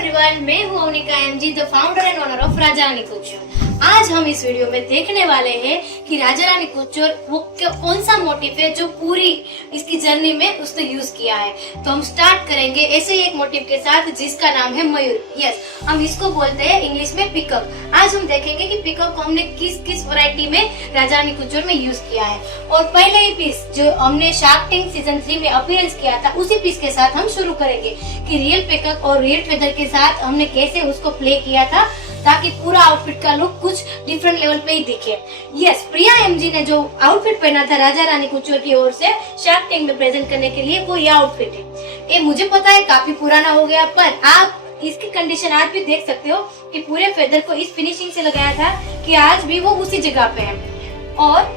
Everyone, मैं हूँ Avnika MG, the founder and owner of Raja Rani Kuchor. आज हम इस वीडियो में देखने वाले हैं कि राजा रानी कुचोर वो कौन सा मोटिव है जो पूरी इसकी जर्नी में उसने यूज किया है। तो हम स्टार्ट करेंगे ऐसे ही एक मोटिव के साथ जिसका नाम है मयूर। यस, हम इसको बोलते हैं इंग्लिश में पिकअप। आज हम देखेंगे कि पिकअप को हमने किस किस वैरायटी में राजा रानी कुचोर में यूज किया है। और पहले ही पीस जो हमने शार्क टैंक सीजन 3 में अपीयरेंस किया था, उसी पीस के साथ हम शुरू करेंगे कि रियल पिकअप और रियल फेदर के साथ हमने कैसे उसको प्ले किया था ताकि पूरा आउटफिट का लुक कुछ डिफरेंट लेवल पे ही दिखे। यस, प्रिया एमजी ने जो आउटफिट पहना था राजा रानी कुचोर की ओर से शार्क टैंक में प्रेजेंट करने के लिए, वो यह आउटफिट है। ये मुझे पता है काफी पुराना हो गया, पर आप इसकी कंडीशन आज भी देख सकते हो कि पूरे फेदर को इस फिनिशिंग से लगाया था कि आज भी वो उसी जगह पे है। और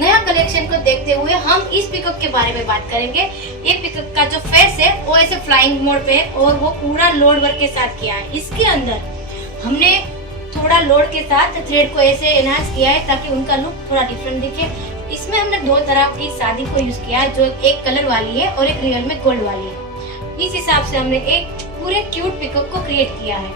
नया कलेक्शन को देखते हुए हम इस पिकअप के बारे में बात करेंगे। ये पिकअप का जो फेस है वो ऐसे फ्लाइंग मोड पे है और वो पूरा लोड वर्क के साथ किया है। इसके अंदर हमने थोड़ा लोड के साथ थ्रेड को ऐसे एनहांस किया है ताकि उनका लुक थोड़ा डिफरेंट दिखे। इसमें हमने दो तरह की शादी को यूज किया है, जो एक कलर वाली है और एक रियल में गोल्ड वाली है। इस हिसाब से हमने एक पूरे क्यूट पिकअप को क्रिएट किया है।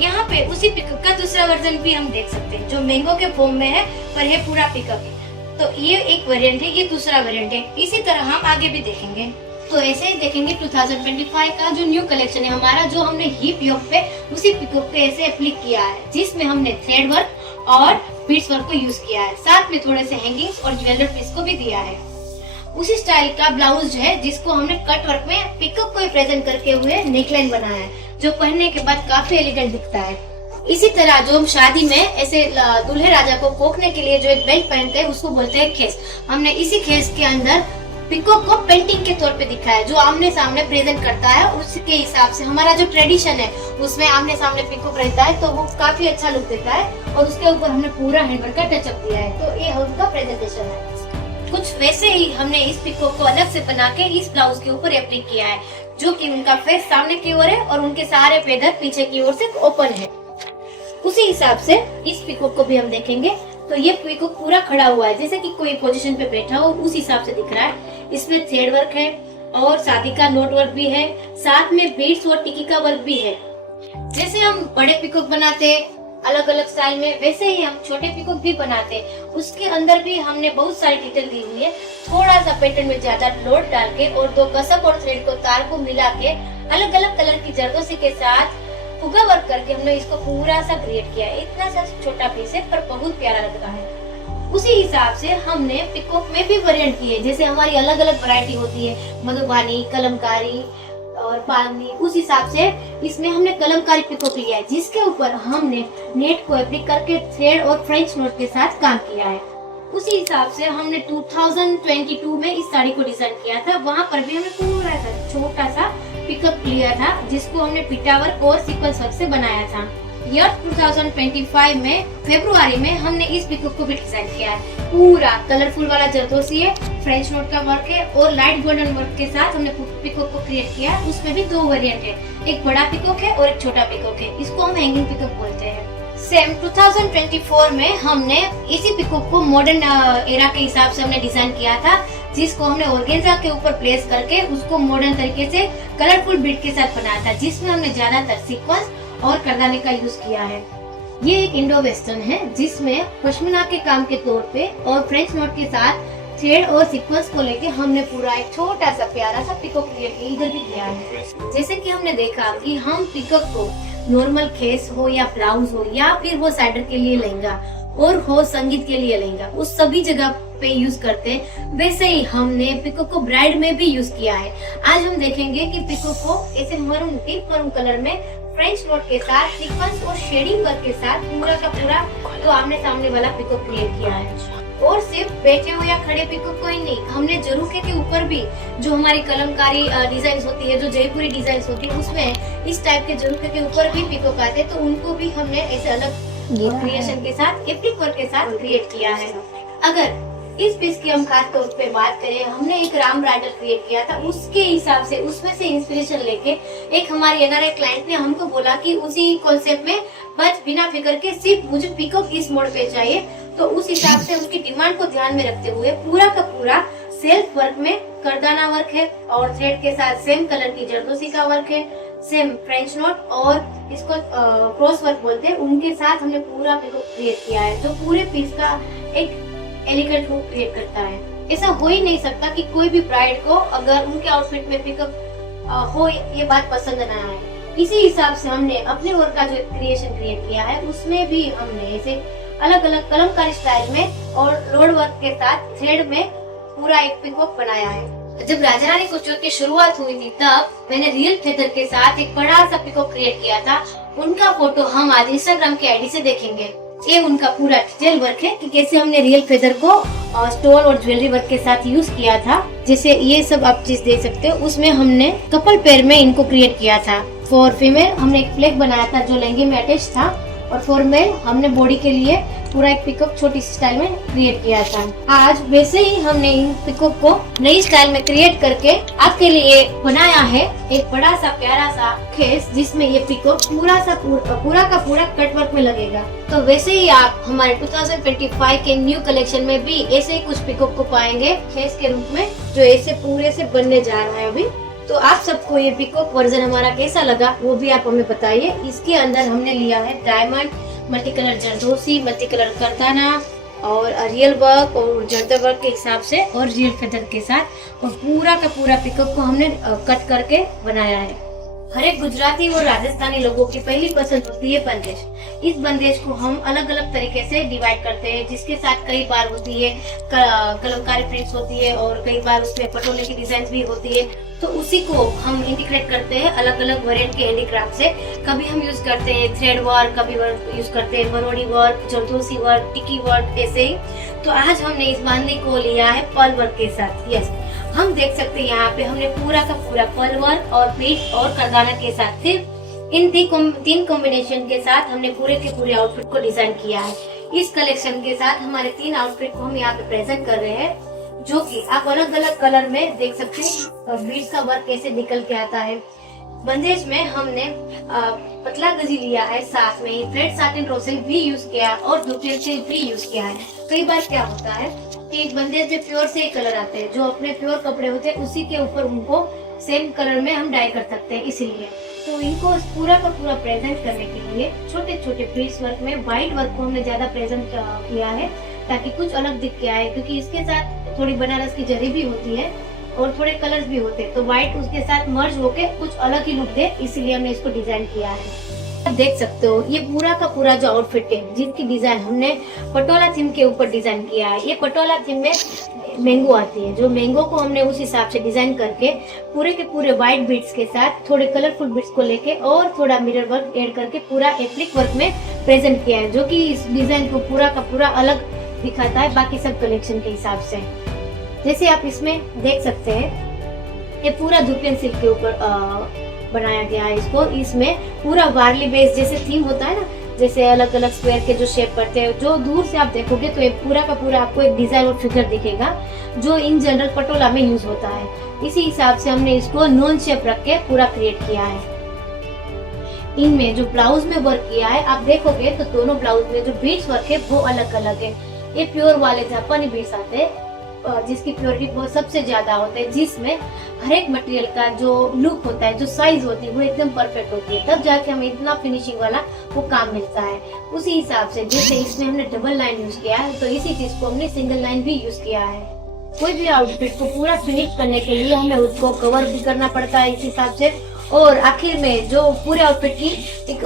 यहाँ पे उसी पिकअप का दूसरा वर्जन भी हम देख सकते हैं जो मैंगो के फॉर्म में है, पर है पूरा पिकअप। तो ये एक वेरिएंट है, ये दूसरा वेरिएंट है। इसी तरह हम आगे भी देखेंगे। तो ऐसे ही देखेंगे 2025 का जो न्यू कलेक्शन है हमारा, जो हमने हिप योक पे उसी पिकअप पे ऐसे एप्लीक किया है, जिसमें हमने थ्रेड वर्क और बीड्स वर्क को यूज किया है। साथ में थोड़े से हैंगिंग्स और ज्वेलरी पीस को भी दिया है। उसी स्टाइल का ब्लाउज है जिसको हमने कट वर्क में पिकअप को प्रेजेंट करके हुए नेकलाइन बनाया है, जो पहनने के बाद काफी एलिगेंट दिखता है। इसी तरह जो हम शादी में ऐसे दूल्हे राजा को कोकने के लिए जो एक बेल्ट पहनते हैं उसको बोलते हैं खेस। हमने इसी खेस के अंदर पिकअप को पेंटिंग के तौर पे दिखाया है, जो आमने सामने प्रेजेंट करता है। उसके हिसाब से हमारा जो ट्रेडिशन है उसमें आमने सामने पिकअप रहता है, तो वो काफी अच्छा लुक देता है। और उसके ऊपर हमने पूरा हैंडवर्क का टचअप दिया है, तो ये उसका प्रेजेंटेशन है। कुछ वैसे ही हमने इस पिकअप को अलग से बना के इस ब्लाउज के ऊपर एप्लीक किया है, जो कि उनका फेस सामने की ओर है और उनके सारे फेदर पीछे की ओर से ओपन है। उसी हिसाब से इस पिकअप को भी हम देखेंगे। तो ये पिकअप पूरा खड़ा हुआ है, जैसे कि कोई पोजीशन पे बैठा हो उस हिसाब से दिख रहा है। इसमें थ्रेड वर्क है और शादी का नोट वर्क भी है, साथ में बीड्स और टिकी का वर्क भी है। जैसे हम बड़े पिकअप बनाते अलग अलग स्टाइल में, वैसे ही हम छोटे पिकअप भी बनाते। उसके अंदर भी हमने बहुत सारी डिटेल दी हुई है। थोड़ा सा पैटर्न में ज्यादा लोड डाल के और दो कसप और थ्रेड को तार को मिला के अलग अलग कलर की जरदोसी के साथ फुगा वर्क करके हमने इसको पूरा सा क्रिएट किया है। इतना सा छोटा पीस है पर बहुत प्यारा लगता है। उसी हिसाब से हमने पिकअप में भी वेरिएंट किए, जैसे हमारी अलग अलग वैरायटी होती है, मधुबानी, कलमकारी और पालनी। उस हिसाब से इसमें हमने कलमकारी पिकअप लिया है, जिसके ऊपर हमने नेट को एप्लीक करके थ्रेड और फ्रेंच नोट के साथ काम किया है। उसी हिसाब से हमने 2022 में इस साड़ी को डिजाइन किया था। वहाँ पर भी हमने पूरा सा छोटा सा पिकअप लिया था, जिसको हमने पिटा वर्क और सीक्वेंस वर्क से बनाया था। ईयर 2025 में फरवरी में हमने इस पिकअप को भी डिजाइन किया है। पूरा कलरफुल वाला जरदोसी है, फ्रेंच नोट का वर्क है और लाइट गोल्डन वर्क के साथ हमने पिकअप को क्रिएट किया है। उसमें भी दो वेरिएंट है, एक बड़ा पिकअप है और एक छोटा पिकअप है। इसको हम हैंगिंग पिकअप बोलते हैं। सेम 2024 में हमने इसी पिकअप को मॉडर्न एरा के हिसाब से हमने डिजाइन किया था, जिसको हमने ऑर्गेन्जा के ऊपर प्लेस करके उसको मॉडर्न तरीके से कलरफुल बीट के साथ बनाया था, जिसमें हमने ज्यादातर सीक्वेंस और करदाने का यूज किया है। ये एक इंडो वेस्टर्न है, जिसमें पश्मीना के काम के तौर पे और फ्रेंच नोट के साथ थ्रेड और सीक्वेंस को लेके हमने पूरा एक छोटा सा प्यारा सा पिकअप क्रिएट इधर भी किया है। जैसे कि हमने देखा कि हम पिकअप को नॉर्मल खेस हो या ब्लाउज हो या फिर वो साइडर के लिए लहंगा और हो संगीत के लिए लहंगा, उस सभी जगह पे यूज करते हैं, वैसे ही हमने पिकअप को ब्राइड में भी यूज किया है। आज हम देखेंगे कि पिकअप को ऐसे मरून डीप मरून कलर में फ्रेंच नोट के साथ सीक्वेंस और शेडिंग वर्क के साथ पूरा का पूरा तो आमने सामने वाला पिकअप क्रिएट किया है। और सिर्फ बैठे हुए या खड़े पिकअप को ही नहीं, हमने जरूखे के ऊपर भी जो हमारी कलमकारी डिजाइन होती है, जो जयपुरी डिजाइन होती है, उसमें इस टाइप के जरूखे के ऊपर भी पिकअप आते हैं, तो उनको भी हमने ऐसे अलग क्रिएशन के साथ एप्लिक वर्क के साथ क्रिएट किया है। अगर इस पीस की हम खास तौर पे बात करें, हमने एक राम राइडर क्रिएट किया था, उसके हिसाब से उसमें से इंस्पिरेशन लेके एक हमारी एनआरआई क्लाइंट ने हमको बोला कि उसी कॉन्सेप्ट में बस बिना फिकर के सिर्फ मुझे पिकअप इस मोड पे चाहिए। तो उस हिसाब से उसकी डिमांड को ध्यान में रखते हुए पूरा का पूरा सेल्फ वर्क में करदाना वर्क है और थ्रेड के साथ सेम कलर की जरदोसी का वर्क है। सेम फ्रेंच नॉट और इसको क्रॉस वर्क बोलते हैं, उनके साथ हमने पूरा पिकअप क्रिएट किया है, जो पूरे पीस का एक एलिगेंट लुक क्रिएट करता है। ऐसा हो ही नहीं सकता कि कोई भी ब्राइड को अगर उनके आउटफिट में पिकअप हो ये बात पसंद ना आए। इसी हिसाब से हमने अपने वर्क का जो क्रिएशन क्रिएट किया है उसमें भी हमने ऐसे अलग अलग कलमकारी स्टाइल में और लोड वर्क के साथ थ्रेड में पूरा एक पिकअप बनाया है। जब राजा रानी कुचोर की शुरुआत हुई थी तब मैंने रियल फेदर के साथ एक बड़ा सा पिकअप क्रिएट किया था। उनका फोटो हम आज इंस्टाग्राम के आईडी से देखेंगे। ये उनका पूरा डिटेल वर्क है कि कैसे हमने रियल फेदर को स्टोन और ज्वेलरी वर्क के साथ यूज किया था। जैसे ये सब आप चीज देख सकते हो, उसमें हमने कपल पेयर में इनको क्रिएट किया था। फॉर फीमेल हमने एक फ्लैग बनाया था जो लहंगे में अटैच था, और फॉर मेल हमने बॉडी के लिए पूरा एक पिकअप छोटी स्टाइल में क्रिएट किया था। आज वैसे ही हमने इन पिकअप को नई स्टाइल में क्रिएट करके आपके लिए बनाया है एक बड़ा सा प्यारा सा केस, जिसमें ये पिकअप पूरा का पूरा कट वर्क में लगेगा। तो वैसे ही आप हमारे 2025 के न्यू कलेक्शन में भी ऐसे ही कुछ पिकअप को पाएंगे केस के रूप में, जो ऐसे पूरे से बनने जा रहा है अभी। तो आप सबको ये पिकअप वर्जन हमारा कैसा लगा वो भी आप हमें बताइए। इसके अंदर हमने लिया है diamond, multi colour zardozi, multi colour करदाना और रियल वर्क और जर्दर वर्क के हिसाब से और रियल फेदर के साथ, और पूरा का पूरा पिकअप को हमने कट करके बनाया है। हर एक गुजराती और राजस्थानी लोगों की पहली पसंद होती है बंदेज। इस बंदेज को हम अलग अलग तरीके से डिवाइड करते हैं, जिसके साथ कई बार होती है कलमकारी प्रिंट्स होती है और कई बार उसमें पटोले की डिजाइन भी होती है। तो उसी को हम इंटीग्रेट करते हैं अलग अलग वेरिएंट के हैंडीक्राफ्ट से। कभी हम यूज करते हैं थ्रेड वर्क, कभी यूज करते हैं बरोडी वर्क, जरदोसी वर्क, टिकी वर्क, ऐसे ही। तो आज हमने इस बांधनी को लिया है पर्ल वर्क के साथ। यस, हम देख सकते हैं यहाँ पे हमने पूरा का पूरा पर्ल वर्क और प्लीट और करदाना के साथ सिर्फ इन तीन कॉम्बिनेशन के साथ हमने पूरे के पूरे आउटफिट को डिजाइन किया है। इस कलेक्शन के साथ हमारे 3 आउटफिट को हम यहाँ पे प्रेजेंट कर रहे हैं, जो कि आप अलग अलग कलर में देख सकते हैं और बीड्स का वर्क कैसे निकल के आता है। बंदेज में हमने पतला गजी लिया है, साथ में ही थ्रेड साटिन रोसेल भी यूज किया और दुपट्टे से भी यूज किया है। कई बार क्या होता है कि बंदेज में प्योर से कलर आते हैं, जो अपने प्योर कपड़े होते हैं उसी के ऊपर उनको सेम कलर में हम डाई कर सकते हैं। इसीलिए तो इनको पूरा का पूरा प्रेजेंट करने के लिए छोटे छोटे बीड्स वर्क में व्हाइट वर्क को हमने ज्यादा प्रेजेंट किया है, ताकि कुछ अलग दिख के आए, क्योंकि इसके साथ थोड़ी बनारस की जरी भी होती है और थोड़े कलर्स भी होते हैं, तो व्हाइट उसके साथ मर्ज होके कुछ अलग ही लुक दे, इसीलिए हमने इसको डिजाइन किया है। आप देख सकते हो ये पूरा का पूरा जो आउटफिट है, जिसकी डिजाइन हमने पटोला थीम के ऊपर डिजाइन किया है। ये पटोला थीम में मैंगो आती है, जो मैंगो को हमने उस हिसाब से डिजाइन करके पूरे के पूरे व्हाइट बीड्स के साथ थोड़े कलरफुल बीड्स को लेके और थोड़ा मिरर वर्क ऐड करके पूरा एप्लिक वर्क में प्रेजेंट किया है, जो कि इस डिजाइन को पूरा का पूरा अलग दिखाता है बाकी सब कलेक्शन के हिसाब से। जैसे आप इसमें देख सकते हैं ये पूरा दुपियन सिल्क के ऊपर बनाया गया है इसको। इसमें पूरा वार्ली बेस जैसे थीम होता है ना, जैसे अलग अलग स्क्वायर के जो शेप करते हैं, जो दूर से आप देखोगे तो ये पूरा का पूरा आपको एक डिजाइन और फिगर दिखेगा, जो इन जनरल पटोला में यूज होता है। इसी हिसाब से हमने इसको नॉन शेप रख के पूरा क्रिएट किया है। इनमें जो ब्लाउज में वर्क किया है आप देखोगे तो दोनों ब्लाउज में जो बीड्स वर्क है वो अलग अलग है। ये प्योर वाले जापानी बीड्स आते हैं, जिसकी प्योरिटी बहुत सबसे ज्यादा होते हैं, जिसमें हर एक मटेरियल का जो लुक होता है, जो साइज होती है वो एकदम परफेक्ट होती है, तब जाके हमें इतना फिनिशिंग वाला वो काम मिलता है। उसी हिसाब से जैसे इसमें हमने डबल लाइन यूज किया है, तो इसी चीज को हमने सिंगल लाइन भी यूज किया है। कोई भी आउटफिट को पूरा फिनिश करने के लिए हमें उसको कवर भी करना पड़ता है इस हिसाब से, और आखिर में जो पूरे आउटफिट की एक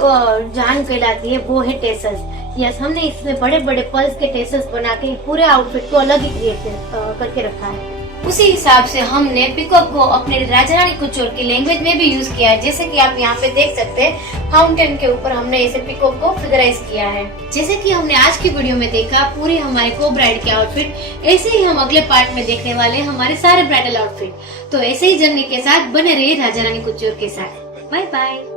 जान कहलाती है वो है टेसल्स। यस, हमने इसमें बड़े बड़े पर्ल्स के टेसल्स बना के पूरे आउटफिट को अलग ही क्रिएट करके रखा है। उसी हिसाब से हमने पिकअप को अपने राजा रानी कुचोर की लैंग्वेज में भी यूज किया है। जैसे कि आप यहाँ पे देख सकते हैं फाउंटेन के ऊपर हमने ऐसे पिकअप को फिगराइज किया है। जैसे कि हमने आज की वीडियो में देखा पूरी हमारे को ब्राइड के आउटफिट, ऐसे ही हम अगले पार्ट में देखने वाले हैं हमारे सारे ब्राइडल आउटफिट। तो ऐसे ही जर्नी के साथ बने रहिए राजा रानी कुचोर के साथ। Bye bye.